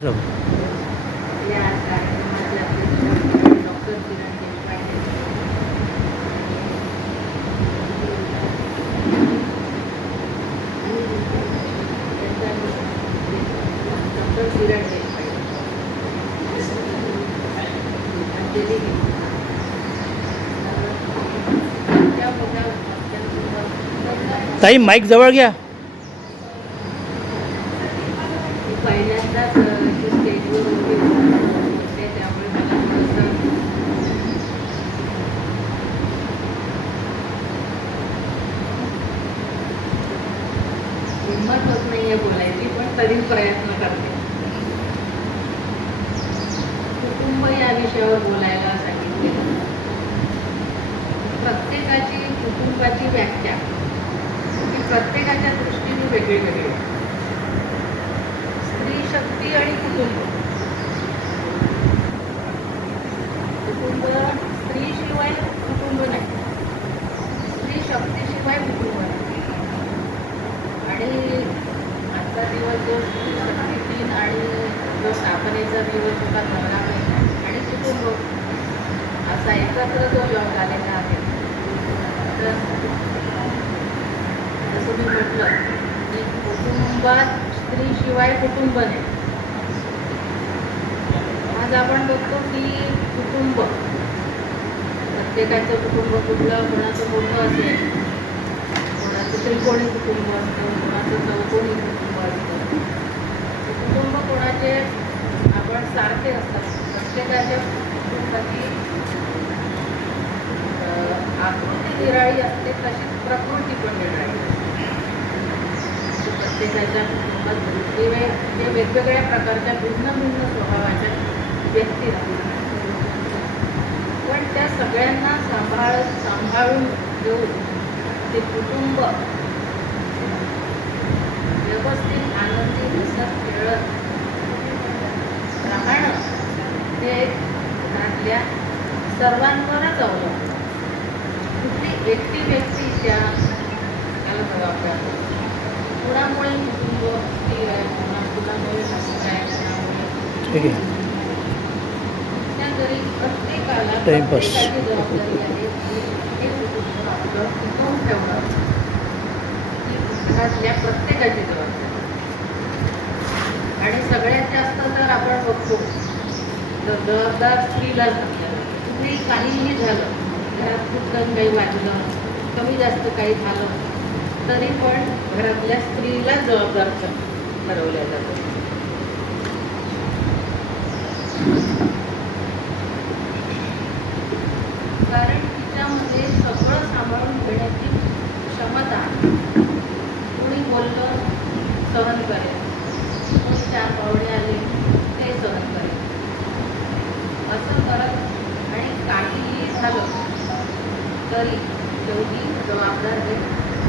हो. या कार्यक्रमाचे अध्यक्ष डॉक्टर किरण देशपांडे डॉक्टर किरण देशपांडे अंजली त्या मोठ्या ताई माईक जवळ घ्या. पहिल्यांदाच स्टेजवर उभी होते, त्यामुळे मला थोडंसं हिंमत होत नाही आहे बोलायची, पण तरी प्रयत्न करते. कुटुंब या विषयावर बोलायला सांगितले. प्रत्येकाची कुटुंबाची व्याख्या ही प्रत्येकाच्या दृष्टीने वेगळी वेगळी आहे. स्त्री शक्ती आणि कुटुंब कुटुंब स्त्रीशिवाय कुटुंब नाही, स्त्री शक्तीशिवाय कुटुंब नाही. आणि आजचा दिवस जो स्त्री शक्ती दिन आणि जो स्थापनेचा दिवस होता नवरा महिना आणि कुटुंब असा एकत्र जो योग आलेला आहे, तर जसं मी म्हटलं की कुटुंबात स्त्रीशिवाय कुटुंब नाही. आज आपण बघतो की कुटुंब प्रत्येकाचं कुटुंब कुठलं, कोणाचं मोठं असेल, कोणाचं त्रिकोणी कुटुंब असतं, कोणाचं चौकोनी कुटुंब असतं. कुटुंब कोणाचे आपण सारखे असतात. प्रत्येकाच्या कुटुंबाची आकृती निराळी असते, तशीच प्रकृती पण निराळी असते. प्रत्येकाच्या कुटुंबात वेगवेगळ्या प्रकारच्या भिन्न भिन्न स्वभावाच्या व्यक्ती राहतात. पण त्या सगळ्यांना सांभाळून घेऊन ते कुटुंब व्यवस्थित आनंदी हसत खेळत राहणं हे घरातल्या सर्वांवरच अवलंबून. कुठली एकटी व्यक्ती त्याला जबाबदार कुणामुळे कुटुंब स्थिर आहे, कुणामुळे हसत आहे, कुणामुळे ठीक आहे. त्या घरी प्रत्येकाला टाइमपास. प्रत्येकाची जबाबदारी आहे की हे कुटुंब आपलं टिकवून ठेवणं ही घरातल्या प्रत्येकाची जबाबदारी. आणि सगळ्यात जास्त तर आपण बघतो तर जबाबदार स्त्रीलाच आपल्याला. कुठेही काहीही झालं, घरात कुठं काही वाजलं, कमी जास्त काही झालं, तरी पण घरातल्या स्त्रीलाच जबाबदार ठरवल्या जातं. कारण तिच्यामध्ये सगळं सांभाळून घेण्याची क्षमता. कोणी बोललं सहन करेल, कोणी चार पावणे आले ते सहन करेल, असं करत आणि काहीही झालं तरी शेवटी जबाबदार हे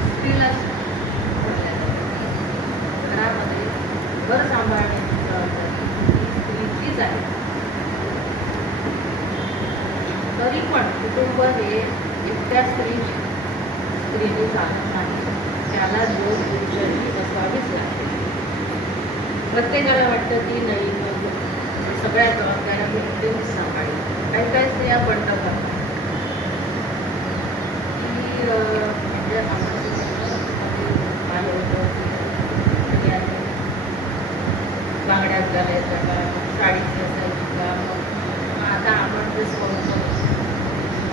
स्त्रीलाच म्हटल्या जातं. घरामध्ये घर सांभाळण्याची जबाबदारी ही स्त्रीचीच आहे. तरी पण कुटुंब हे एकट्या स्त्रीने चालत नाही, त्याला दोन पुरुषांची बसवावीच लागते. प्रत्येकाला वाटतं की नवीन सगळ्या जबाबदाऱ्या व्यक्तीच सांभाळली. काही काही स्त्रिया पडतात की म्हणजे आलं होतं की बांगड्यात घालायचं का, साडीची असायची का, मग आता आपण जे स्वरूप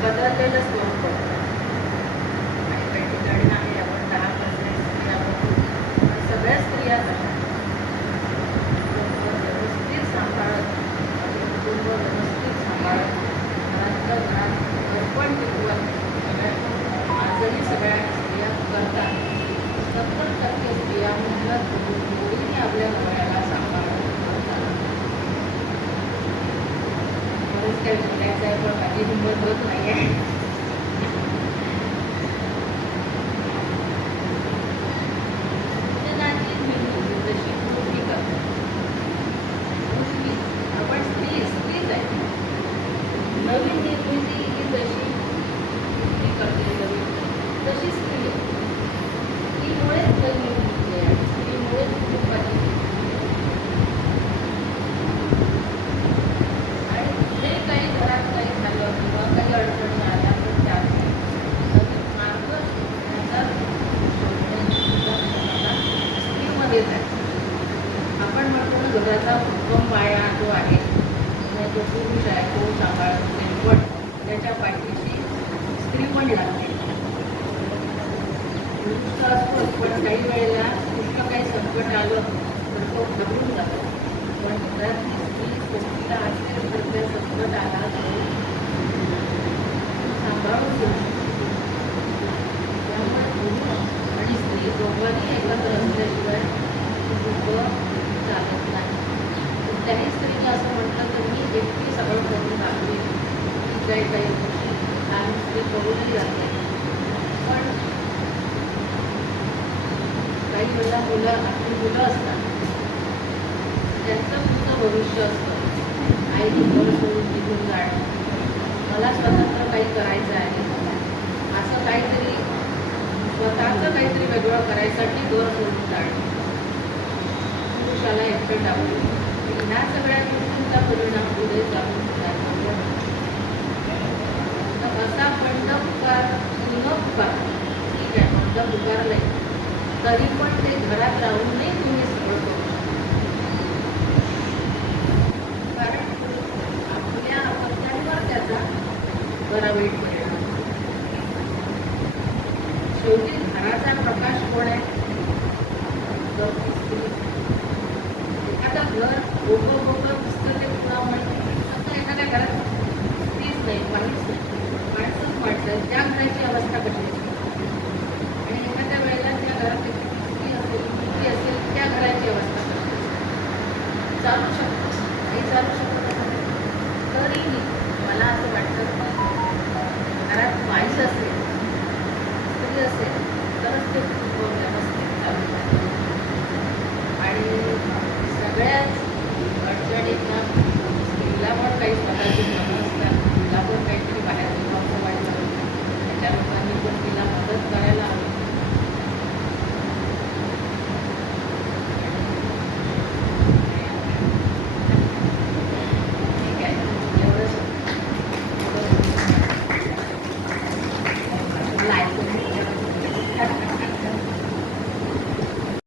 बदललेलं स्वरूप बघतो. आणि काही ठिकाणी आहे आपण 10% स्त्रिया बघतो, सगळ्या स्त्रिया व्यवस्थित सांभाळत, कुटुंब व्यवस्थित सांभाळत, घरातलं घरात दर्पण टिकवत आजही सगळ्या स्त्रिया करतात. 70% स्त्रिया म्हणतात मुलींनी आपल्या नवऱ्याला सांभाळत करतात. बरंच काही बोलायचं आहे, पण माझी हिंमत होत नाही आहे. जशी मुलगी करते, आपण स्त्रीच आहे. नवीन निर्मिती ही जशी मुलगी करते, तशी स्त्री आहे. स्त्रीमुळेच नवीन निर्मिती आहे, स्त्रीमुळेच कुटुंबाची घराचा भक्कम पाया जो आहे म्हणजे जो पुरुष आहे तो सांभाळते, पण त्याच्या पाठीशी स्त्री पण लागते. पुरुष तर असतोच, पण काही वेळेला कुठलं काही संकट आलं तर तो घाबरून जातो. पण घरातली स्त्री सोबतीला असेल तर त्या संकट आला तो सांभाळून घेऊ शकतो. त्यामुळे पुरुष आणि स्त्री दोघांनी एकत्र असल्याशिवाय कुटुंब चालत नाही. कुठल्याही स्त्रीने असं म्हटलं तर मी एकटी सगळं करून टाकली, की काही गोष्टी लहान स्त्री करूनही जाते. पण काही वेळेला आपली मुलं असतात, त्यांचं पुढचं भविष्य असतं. आईने घर सोडून निघून जाणं, मला स्वतंत्र काही करायचं आहे, असं काहीतरी स्वतःचं काहीतरी वेगळं करायसाठी घर सोडून जाणं, पुरुषाला एकटं टाकून, ह्या सगळ्या गोष्टींचा परिणाम पुढे जाऊन जातो. असा बंड पुकार न पुकार, ठीक आहे, बंड पुकारलंय तरी पण ते घरात राहूनही तुम्ही सगळं करू शकता. कारण आपल्या अपत्यांवर त्याचा बरा वाईट परिणाम. शेवटी घराचा प्रकाश कोण आहे? एखादं घर बोगं दिसतं ते कुणामुळे? आता एखाद्या घरात स्त्रीच नाही, माणूस नाही, माणसंच माणसं, त्या घराची अवस्था कशी असते? आणि एखाद्या वेळेला त्या घरात स्त्री असेल, मुलगी असेल, त्या घराची अवस्था कशी असते? चालू शकतो, काही चालू शकत असेल तरीही मला असं वाटतं की घरात माणसं